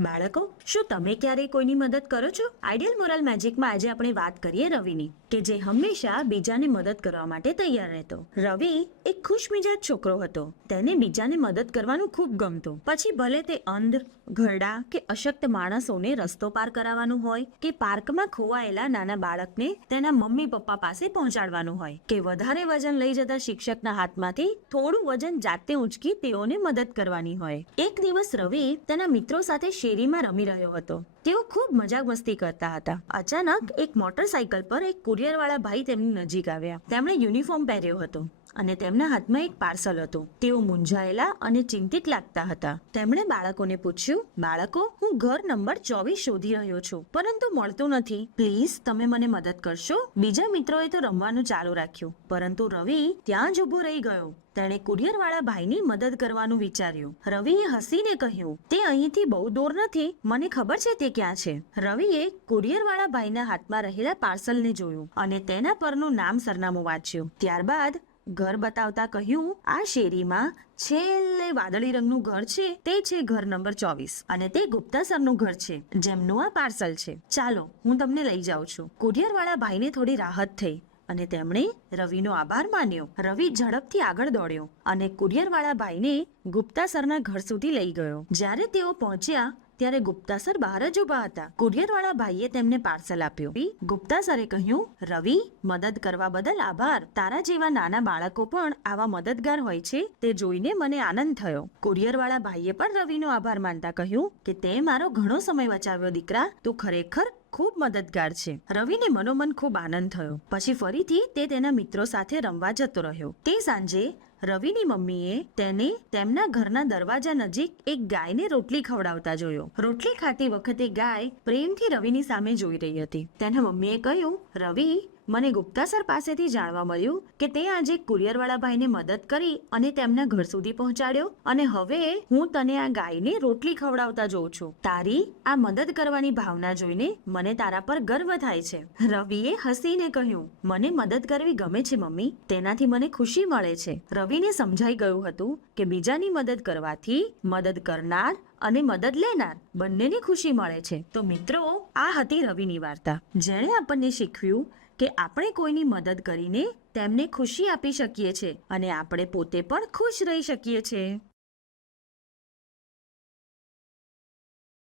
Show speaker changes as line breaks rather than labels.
બાળકો, શું તમે ક્યારેય કોઈની મદદ કરો છો? આઈડિયલ મોરલ મેજિકમાં આજે આપણે વાત કરીએ રવિની, કે જે હંમેશા બીજાને મદદ કરવા માટે તૈયાર રહેતો. રવિ એક ખુશમિજાજ છોકરો હતો. તેને બીજાને મદદ કરવાનું ખૂબ ગમતું. પછી ભલે તે અંધ ઘરડા કે અશક્ત માણસોને રસ્તો પાર કરાવવાનું હોય કે પાર્કમાં ખોવાયેલા નાના બાળકને તેના મમ્મી પપ્પા પાસે પહોંચાડવાનું હોય કે વધારે વજન લઈ જતા શિક્ષકના હાથમાંથી થોડું વજન જાતે ઉંચકી તેઓને મદદ કરવાની હોય. એક દિવસ રવિ તેના મિત્રો સાથે શેરીમાં રમી રહ્યો હતો. તેઓ ખૂબ મજાક મસ્તી કરતા હતા. અચાનક એક મોટરસાયકલ પર એક કુરિયરવાળા ભાઈ તેમની નજીક આવ્યા. તેમણે યુનિફોર્મ પહેર્યો હતો અને તેમના હાથમાં એક પાર્સલ હતું. તેઓ મૂંઝાયેલા અને ચિંતિત લાગતા હતા. તેમણે બાળકોને પૂછ્યું બાળકો, હું ઘર નંબર ચોવીસ શોધી રહ્યો છું. પરંતુ મળતું નથી. પ્લીઝ, તમે મને મદદ કરશો? બીજા મિત્રોએ તો રમવાનું ચાલુ રાખ્યું. પરંતુ રવિ ત્યાં જ ઊભો રહી ગયો. તેણે કુરિયરવાળા ભાઈની મદદ કરવાનું વિચાર્યું. રવિએ હસીને કહ્યું, તે અહીંથી બહુ દૂર નથી. મને ખબર છે તે ક્યાં છે. રવિએ કુરિયરવાળા ભાઈના હાથમાં રહેલા પાર્સલને જોયું અને તેના પરનું નામ સરનામું વાંચ્યું. ત્યારબાદ ઘર બતાવતા કહ્યું, આ શેરીમાં છેલ્લે વાદળી રંગનું ઘર છે, તે છે ઘર નંબર ચોવીસ અને તે ગુપ્તા સરનું ઘર છે, જેમનું આ પાર્સલ છે. ચાલો, હું તમને લઈ જાઉં છું. કુરિયરવાળા ભાઈને થોડી રાહત થઈ અને તેમણે રવિનો આભાર માન્યો. રવિ ઝડપથી આગળ દોડ્યો અને કુરિયરવાળા ભાઈને ગુપ્તા સરના ઘર સુધી લઈ ગયો. જ્યારે તેઓ પહોંચ્યા ત્યારે ગુપ્તા સર બહાર જ ઊભા હતા. કુરિયરવાળા ભાઈએ તેમને પાર્સલ આપ્યું. ગુપ્તા સરે કહ્યું, રવિ, મદદ કરવા બદલ આભાર. તારા જેવા નાના બાળકો પણ આવા મદદગાર હોય છે, તે જોઈને મને આનંદ થયો. કુરિયરવાળા ભાઈએ પણ રવિનો આભાર માનતા કહ્યું કે, તે મારો ઘણો સમય બચાવ્યો, દીકરા. તું ખરેખર ખૂબ મદદગાર છે. રવિને મનોમન ખૂબ આનંદ થયો. પછી ફરીથી તે તેના મિત્રો સાથે રમવા જતો રહ્યો. તે સાંજે રવિની મમ્મીએ તેને તેમના ઘરના દરવાજા નજીક એક ગાયને રોટલી ખવડાવતા જોયો. રોટલી ખાતી વખતે ગાય પ્રેમથી રવિની સામે જોઈ રહી હતી. તેના મમ્મીએ કહ્યું, રવિ મને ગુપ્તા સર પાસેથી જાણવા મળ્યું કે તે આજે કુરિયરવાળા ભાઈને મદદ કરી અને તેમના ઘર સુધી પહોંચાડ્યો અને હવે હું તને આ ગાયને રોટલી ખવડાવતા જોઉં છું. તારી આ મદદ કરવાની ભાવના જોઈને મને તારા પર ગર્વ થાય છે. રવિએ હસીને કહ્યું, મને મદદ કરવી ગમે છે, મમ્મી. તેનાથી મને ખુશી મળે છે. રવિને સમજાઈ ગયું હતું કે બીજાની મદદ કરવાથી મદદ કરનાર અને મદદ લેનાર બંનેની ખુશી મળે છે. તો મિત્રો, આ હતી રવિની વાર્તા. જેણે આપણને શીખવ્યું કે આપણે કોઈની મદદ કરીને તેમને ખુશી આપી શકીએ છીએ અને આપણે પોતે પણ ખુશ રહી શકીએ છીએ.